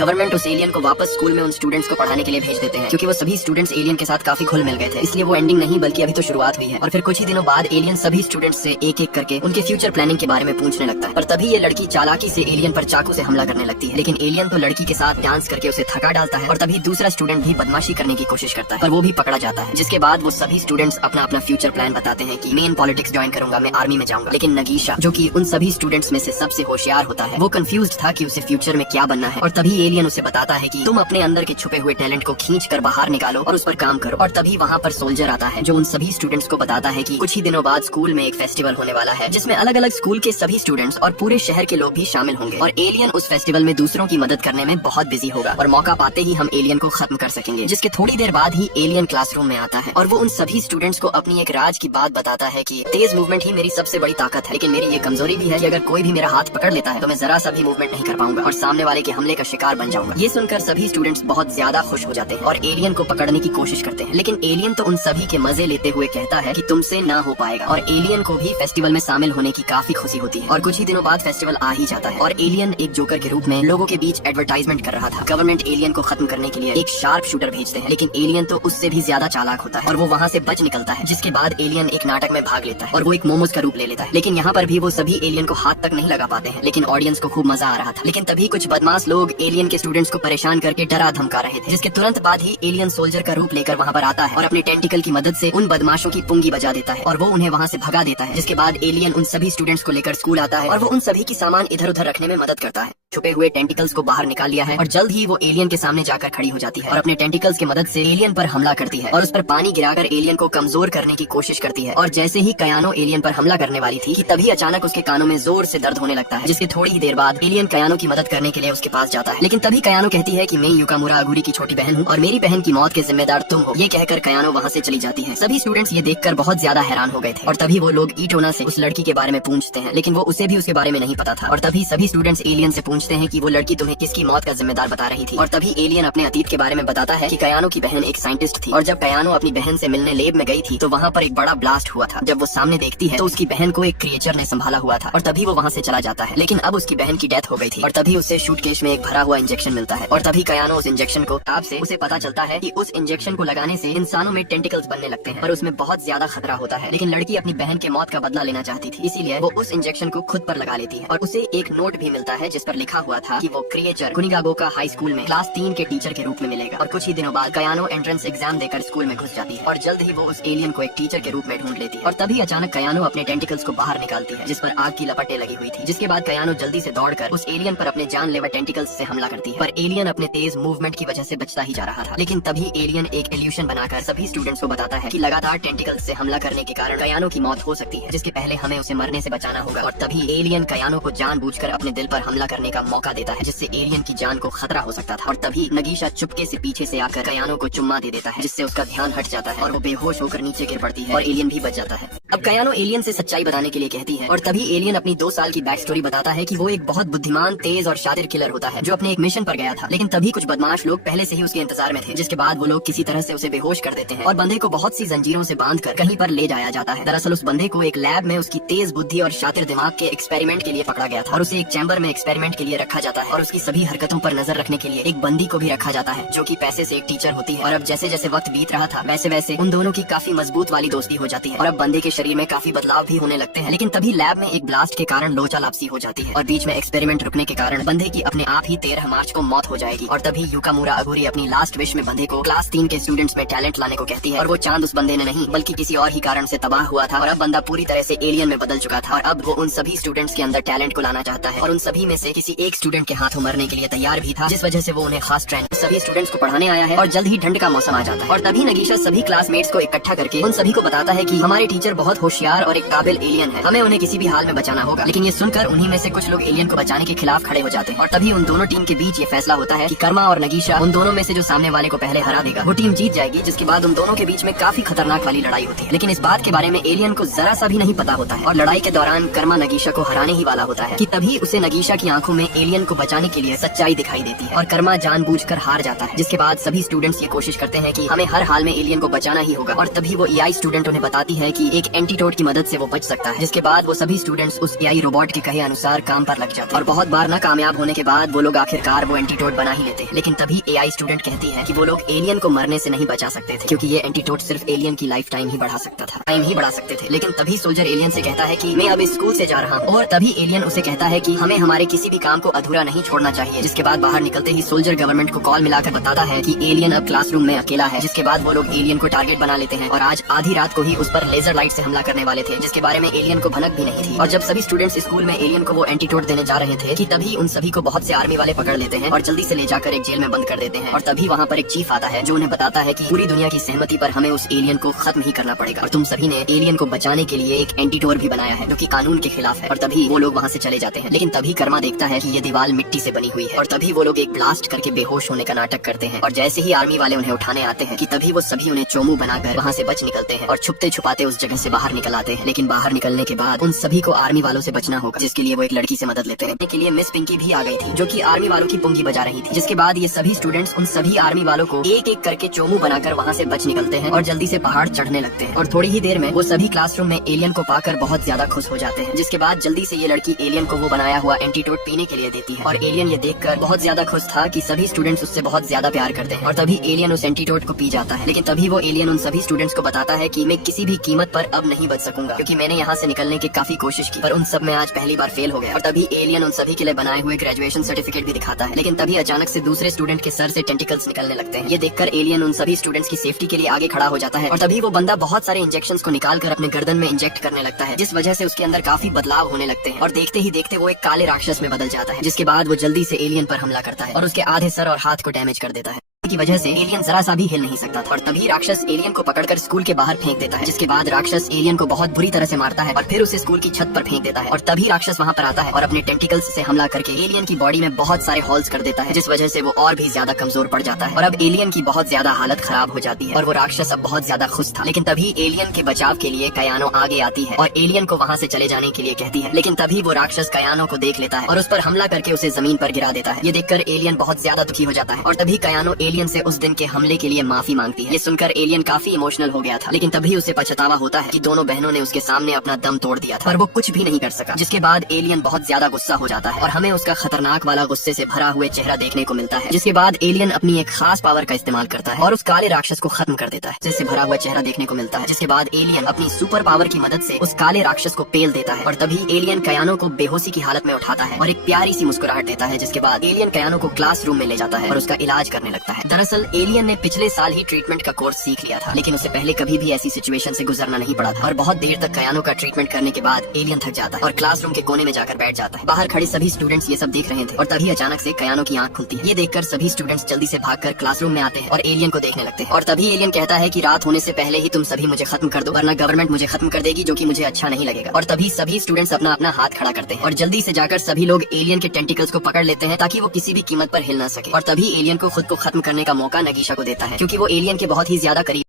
Government उस alien को वापस स्कूल में उन स्टूडेंट्स को पढ़ाने के लिए भेज देते हैं, क्योंकि वो सभी स्टूडेंट्स एलियन के साथ काफी घुल मिल गए थे। इसलिए वो एंडिंग नहीं बल्कि अभी तो शुरुआत हुई है। और फिर कुछ ही दिनों बाद एलियन सभी स्टूडेंट्स से एक एक करके उनके फ्यूचर प्लानिंग के बारे में पूछने लगता है। पर तभी ये लड़की चालाकी से एलियन पर चाकू से हमला करने लगती है, लेकिन एलियन तो लड़की के साथ डांस करके उसे थका डालता है। और तभी दूसरा स्टूडेंट भी बदमाशी करने की कोशिश करता है, पर वो भी पकड़ा जाता है। जिसके बाद वो सभी स्टूडेंट्स अपना अपना फ्यूचर प्लान बताते हैं कि मैं इन पॉलिटिक्स ज्वाइन करूंगा, मैं आर्मी में जाऊंगा। लेकिन नगीशा, जो कि उन सभी स्टूडेंट्स में से सबसे होशियार होता है, वो कंफ्यूज्ड था कि उसे फ्यूचर में क्या बनना है। और तभी एलियन उसे बताता है कि तुम अपने अंदर के छुपे हुए टैलेंट को खींच कर बाहर निकालो और उस पर काम करो। और तभी वहाँ पर सोल्जर आता है, जो उन सभी स्टूडेंट्स को बताता है कि कुछ ही दिनों बाद स्कूल में एक फेस्टिवल होने वाला है, जिसमें अलग अलग स्कूल के सभी स्टूडेंट्स और पूरे शहर के लोग भी शामिल होंगे। और एलियन उस फेस्टिवल में दूसरों की मदद करने में बहुत बिजी होगा और मौका पाते ही हम एलियन को खत्म कर सकेंगे। जिसके थोड़ी देर बाद ही एलियन क्लासरूम में आता है और वो उन सभी स्टूडेंट्स को अपनी एक राज की बात बताता है कि तेज मूवमेंट ही मेरी सबसे बड़ी ताकत है, लेकिन मेरी ये कमजोरी भी है कि अगर कोई भी मेरा हाथ पकड़ लेता है तो मैं जरा सा भी मूवमेंट नहीं कर पाऊंगा और सामने वाले के हमले का शिकार बन जाऊंगा। ये सुनकर सभी स्टूडेंट्स बहुत ज्यादा खुश हो जाते हैं और एलियन को पकड़ने की कोशिश करते हैं, लेकिन एलियन तो उन सभी के मजे लेते हुए कहता है कि तुमसे ना हो पाएगा। और एलियन को भी फेस्टिवल में शामिल होने की काफी खुशी होती है। और कुछ ही दिनों बाद फेस्टिवल आ ही जाता है और एलियन एक जोकर के रूप में लोगों के बीच एडवर्टाइजमेंट कर रहा था। गवर्नमेंट एलियन को खत्म करने के लिए एक शार्प शूटर भेजते हैं, लेकिन एलियन तो उससे भी ज्यादा चालाक होता है और वो वहाँ से बच निकलता है। जिसके बाद एलियन एक नाटक में भाग लेता है और वो एक मोमोज का रूप ले लेता है। लेकिन यहाँ पर भी वो सभी एलियन को हाथ तक नहीं लगा पाते हैं, लेकिन ऑडियंस को खूब मजा आ रहा था। लेकिन तभी कुछ बदमाश लोग एलियन के स्टूडेंट्स को परेशान करके डरा धमका रहे थे, जिसके तुरंत बाद ही एलियन सोल्जर का रूप लेकर वहाँ पर आता है और अपने टेंटिकल की मदद से उन बदमाशों की पुंगी बजा देता है और वो उन्हें वहाँ से भगा देता है। जिसके बाद एलियन उन सभी स्टूडेंट्स को लेकर स्कूल आता है और वो उन सभी की सामान इधर उधर रखने में मदद करता है। छुपे हुए टेंटिकल्स को बाहर निकाल लिया है और जल्द ही वो एलियन के सामने जाकर खड़ी हो जाती है और अपने टेंटिकल्स की मदद से एलियन पर हमला करती है और उस पर पानी गिराकर एलियन को कमजोर करने की कोशिश करती है। और जैसे ही कयानो एलियन पर हमला करने वाली थी कि तभी अचानक उसके कानों में जोर से दर्द होने लगता है, जिसके थोड़ी ही देर बाद एलियन कयानो की मदद करने के लिए उसके पास जाता है। लेकिन तभी कयानो कहती है कि मैं युकामुरा अगुरी की छोटी बहन हूँ और मेरी बहन की मौत के जिम्मेदार तुम हो। ये कहकर कयानो वहाँ से चली जाती है। सभी स्टूडेंट्स ये देखकर बहुत ज्यादा हैरान हो गए थे और तभी वो लोग ईटोना से उस लड़की के बारे में पूछते हैं, लेकिन वो उसे भी उसके बारे में नहीं पता था। और तभी सभी स्टूडेंट्स एलियन से पूछते हैं कि वो लड़की तुम्हें किसकी मौत का जिम्मेदार बता रही थी। और तभी एलियन अपने अतीत के बारे में बताता है कि कयानो की बहन एक साइंटिस्ट थी और जब कयानो अपनी बहन से मिलने लैब में गई थी तो वहाँ पर एक बड़ा ब्लास्ट हुआ था। जब वो सामने देखती है तो उसकी बहन को एक क्रिएचर ने संभाला हुआ था और तभी वो वहाँ से चला जाता है। लेकिन अब उसकी बहन की डेथ हो गई थी और तभी उसे शूटकेस में एक भरा हुआ इंजेक्शन मिलता है और तभी कयानो उस इंजेक्शन को ताप से उसे पता चलता है कि उस इंजेक्शन को लगाने से इंसानों में टेंटिकल्स बनने लगते हैं और उसमें बहुत ज्यादा खतरा होता है। लेकिन लड़की अपनी बहन के मौत का बदला लेना चाहती थी, इसीलिए वो उस इंजेक्शन को खुद पर लगा लेती है और उसे एक नोट भी मिलता है जिस पर लिखा हुआ था कि वो क्रिएचर कुनिगागोका हाई स्कूल में क्लास 3 के टीचर के रूप में मिलेगा। और कुछ ही दिनों बाद कयानो एंट्रेंस एग्जाम देकर स्कूल में घुस जाती है और जल्द ही वो उस एलियन को एक टीचर के रूप में ढूंढ लेती है। और तभी अचानक कयानो अपने टेंटिकल्स को बाहर निकालती है जिस पर आग की लपटें लगी हुई थी। जिसके बाद कयानो जल्दी से दौड़कर उस एलियन पर अपने जानलेवा टेंटिकल्स से हमला करती है, पर एलियन अपने तेज मूवमेंट की वजह से बचता ही जा रहा था। लेकिन तभी एलियन एक इल्यूशन बनाकर सभी स्टूडेंट्स को बताता है कि लगातार टेंटिकल्स से हमला करने के कारण कयानो की मौत हो सकती है, जिसके पहले हमें उसे मरने से बचाना होगा। और तभी एलियन कयानो को जानबूझकर अपने दिल पर हमला करने का मौका देता है, जिससे एलियन की जान को खतरा हो सकता था। और तभी नगीशा चुपके से पीछे से आकर कयानो को चुम्मा दे देता है, जिससे उसका ध्यान हट जाता है और वो बेहोश होकर नीचे गिर पड़ती है और एलियन भी बच जाता है। अब कयानो एलियन से सच्चाई बताने के लिए कहती है और तभी एलियन अपनी 2 साल की बैक स्टोरी बताता है कि वो एक बहुत बुद्धिमान, तेज और शातिर किलर होता है जो अपने एक मिशन पर गया था। लेकिन तभी कुछ बदमाश लोग पहले से ही उसके इंतजार में थे, जिसके बाद वो लोग किसी तरह से उसे बेहोश कर देते हैं और बंदे को बहुत सी जंजीरों से बांधकर कहीं पर ले जाया जाता है। दरअसल उस बंदे को एक लैब में उसकी तेज बुद्धि और शातिर दिमाग के एक्सपेरिमेंट के लिए पकड़ा गया था और उसे एक चैम्बर में एक्सपेरिमेंट के लिए रखा जाता है और उसकी सभी हरकतों पर नजर रखने के लिए एक बंदी को भी रखा जाता है जो कि पैसे से एक टीचर होती है। और अब जैसे जैसे वक्त बीत रहा था वैसे वैसे उन दोनों की काफी मजबूत वाली दोस्ती हो जाती है और अब बंदे के शरीर में काफी बदलाव भी होने लगते हैं। लेकिन तभी लैब में एक ब्लास्ट के कारण लोचा लापसी हो जाती है और बीच में एक्सपेरिमेंट रुकने के कारण बंदे की अपने आप ही 13 मार्च को मौत हो जाएगी। और तभी युकामुरा अगुरी अपनी लास्ट विश में बंदे को क्लास 3 के स्टूडेंट्स में टैलेंट लाने को कहती है और वो चांद उस बंदे ने नहीं बल्कि किसी और ही कारण से तबाह हुआ था और अब बंदा पूरी तरह से एलियन में बदल चुका था और अब वो उन सभी स्टूडेंट्स के अंदर टैलेंट को लाना चाहता है और उन सभी में से किसी एक स्टूडेंट के हाथों मरने के लिए तैयार भी था, जिस वजह से वो उन्हें खास ट्रेन सभी स्टूडेंट्स को पढ़ाने आया है। और जल्द ही ठंड का मौसम आ जाता है और तभी नगीशा सभी क्लासमेट्स को इकट्ठा करके उन सभी को बताता है कि हमारे टीचर बहुत होशियार और एक काबिल एलियन है, हमें उन्हें किसी भी हाल में बचाना होगा। लेकिन ये सुनकर उन्हीं में से कुछ लोग एलियन को बचाने के खिलाफ खड़े हो जाते हैं और तभी उन दोनों टीम के बीच ये फैसला होता है कि कर्मा और नगीशा उन दोनों में से जो सामने वाले को पहले हरा देगा वो टीम जीत जाएगी, जिसके बाद उन दोनों के बीच में काफी खतरनाक वाली लड़ाई होती है। लेकिन इस बात के बारे में एलियन को जरा सा भी नहीं पता होता है और लड़ाई के दौरान कर्मा नगीशा को हराने ही वाला होता है कि तभी उसे नगीशा की आंखों में एलियन को बचाने के लिए सच्चाई दिखाई देती है और कर्मा जानबूझकर हार जाता है। जिसके बाद सभी स्टूडेंट्स ये कोशिश करते हैं कि हमें हर हाल में एलियन को बचाना ही होगा और तभी वो EI स्टूडेंट उन्हें बताती है कि एक एंटीटोड की मदद से वो बच सकता है, जिसके बाद वो सभी स्टूडेंट्स उस एआई रोबोट के कहे अनुसार काम पर लग जाते हैं। और बहुत बार ना कामयाब होने के बाद वो लोग आखिरकार वो एंटीटोड बना ही लेते हैं। लेकिन तभी एआई स्टूडेंट कहती है कि वो लोग एलियन को मरने से नहीं बचा सकते थे, क्योंकि ये एंटीटोड सिर्फ एलियन की लाइफ टाइम ही बढ़ा सकता था, टाइम ही बढ़ा सकते थे। लेकिन तभी सोल्जर एलियन से कहता है कि मैं अब इस स्कूल से जा रहा हूँ, और तभी एलियन उसे कहता है कि हमें हमारे किसी भी काम को अधूरा नहीं छोड़ना चाहिए। जिसके बाद बाहर निकलते ही सोल्जर गवर्नमेंट को कॉल मिलाकर बताता है कि एलियन अब क्लासरूम में अकेला है। जिसके बाद वो लोग एलियन को टारगेट बना लेते हैं और आज आधी रात को ही उस पर लेजर लाइट से हमला करने वाले थे, जिसके बारे में एलियन को भनक भी नहीं थी। और जब सभी स्टूडेंट्स स्कूल में एलियन को वो एंटीटोड देने जा रहे थे कि तभी उन सभी को बहुत से आर्मी वाले पकड़ लेते हैं और जल्दी से ले जाकर एक जेल में बंद कर देते हैं। और तभी वहाँ पर एक चीफ आता है जो उन्हें बताता है कि पूरी दुनिया की सहमति पर हमें उस एलियन को खत्म ही करना पड़ेगा और तुम सभी ने एलियन को बचाने के लिए एक एंटीटोड भी बनाया है जो कि कानून के खिलाफ है। और तभी वो लोग वहाँ से चले जाते हैं। लेकिन तभी कर्मा देखता है कि ये दीवार मिट्टी से बनी हुई है और तभी वो लोग एक ब्लास्ट करके बेहोश होने का नाटक करते हैं। और जैसे ही आर्मी वाले उन्हें उठाने आते हैं कि तभी वो सभी उन्हें चोमू बनाकर वहाँ से बच निकलते हैं और छुपते छुपाते उस जगह से बाहर निकल आते हैं। लेकिन बाहर निकलने के बाद उन सभी को आर्मी वालों से बचना होगा, जिसके लिए वो एक लड़की से मदद लेते हैं। के लिए मिस पिंकी भी आ गई थी जो कि आर्मी वालों की पुंगी बजा रही थी। जिसके बाद ये सभी स्टूडेंट्स उन सभी आर्मी वालों को एक एक करके चोमू बनाकर वहाँ से बच निकलते हैं और जल्दी से पहाड़ चढ़ने लगते हैं। और थोड़ी ही देर में वो सभी क्लासरूम में एलियन को पाकर बहुत ज्यादा खुश हो जाते हैं। जिसके बाद जल्दी से ये लड़की एलियन को वो बनाया हुआ एंटीटोड पीने के लिए देती है और एलियन ये देखकर बहुत ज्यादा खुश था कि सभी स्टूडेंट्स उससे बहुत ज्यादा प्यार करते हैं। और तभी एलियन उस एंटीटोड को पी जाता है। लेकिन तभी वो एलियन उन सभी स्टूडेंट्स को बताता है कि मैं किसी भी कीमत पर अब नहीं बच सकूंगा, क्योंकि मैंने यहाँ से निकलने की काफी कोशिश की पर उन सब में आज पहली बार फेल हो गया। और तभी एलियन उन सभी के लिए बनाए हुए ग्रेजुएशन सर्टिफिकेट भी दिखाता है। लेकिन तभी अचानक से दूसरे स्टूडेंट के सर से टेंटिकल्स निकलने लगते हैं। ये देखकर एलियन उन सभी स्टूडेंट्स की सेफ्टी के लिए आगे खड़ा हो जाता है और तभी वो बंदा बहुत सारे इंजेक्शंस को निकालकर अपने गर्दन में इंजेक्ट करने लगता है, जिस वजह से उसके अंदर काफी बदलाव होने लगते हैं। और देखते ही देखते वो एक काले राक्षस में बदल जाता है। जिसके बाद वो जल्दी से एलियन पर हमला करता है और उसके आधे सर और हाथ को डैमेज कर देता है की वजह से एलियन जरा सा भी हिल नहीं सकता था। और तभी राक्षस एलियन को पकड़कर स्कूल के बाहर फेंक देता है। जिसके बाद राक्षस एलियन को बहुत बुरी तरह से मारता है और फिर उसे स्कूल की छत पर फेंक देता है। और तभी राक्षस वहाँ पर आता है और अपने टेंटिकल्स से हमला करके एलियन की बॉडी में बहुत सारे हॉल्स कर देता है, जिस वजह से वो और भी ज्यादा कमजोर पड़ जाता है और अब एलियन की बहुत ज्यादा हालत खराब हो जाती है और वो राक्षस अब बहुत ज्यादा खुश था। लेकिन तभी एलियन के बचाव के लिए कयानो आगे आती है और एलियन को वहाँ से चले जाने के लिए कहती है। लेकिन तभी वो राक्षस कयानो को देख लेता है और उस पर हमला करके उसे जमीन पर गिरा देता है। ये देखकर एलियन बहुत ज्यादा दुखी हो जाता है और तभी कयानो एलियन से उस दिन के हमले के लिए माफी मांगती है। ये सुनकर एलियन काफी इमोशनल हो गया था। लेकिन तभी उसे पछतावा होता है कि दोनों बहनों ने उसके सामने अपना दम तोड़ दिया था और वो कुछ भी नहीं कर सका। जिसके बाद एलियन बहुत ज्यादा गुस्सा हो जाता है और हमें उसका खतरनाक वाला गुस्से से भरा हुए चेहरा देखने को मिलता है। जिसके बाद एलियन अपनी एक खास पावर का इस्तेमाल करता है और उस काले राक्षस को खत्म कर देता है, जिससे भरा हुआ चेहरा देखने को मिलता है। जिसके बाद एलियन अपनी सुपर पावर की मदद से उस काले राक्षस को पेल देता है और तभी एलियन कयानो को बेहोशी की हालत में उठाता है और एक प्यारी सी मुस्कुराहट देता है। जिसके बाद एलियन कयानो को क्लासरूम में ले जाता है और उसका इलाज करने लगता है। दरअसल एलियन ने पिछले साल ही ट्रीटमेंट का कोर्स सीख लिया था, लेकिन उसे पहले कभी भी ऐसी सिचुएशन से गुजरना नहीं पड़ा था और बहुत देर तक कयानो का ट्रीटमेंट करने के बाद एलियन थक जाता है और क्लासरूम के कोने में जाकर बैठ जाता है। बाहर खड़े सभी स्टूडेंट्स ये सब देख रहे थे और तभी अचानक से कयानो की आंख खुलती है। ये देखकर सभी स्टूडेंट्स जल्दी से भागकर क्लासरूम में आते हैं और एलियन को देखने लगते हैं। और तभी एलियन कहता है कि रात होने से पहले ही तुम सभी मुझे खत्म कर दो, वरना गवर्नमेंट मुझे खत्म कर देगी, जो कि मुझे अच्छा नहीं लगेगा। और तभी सभी स्टूडेंट्स अपना अपना हाथ खड़ा करते हैं और जल्दी से जाकर सभी लोग एलियन के टेंटिकल्स को पकड़ लेते हैं ताकि वो किसी भी कीमत पर हिल ना सके। और तभी एलियन को खुद को खत्म करने का मौका नगीशा को देता है, क्योंकि वो एलियन के बहुत ही ज्यादा करीब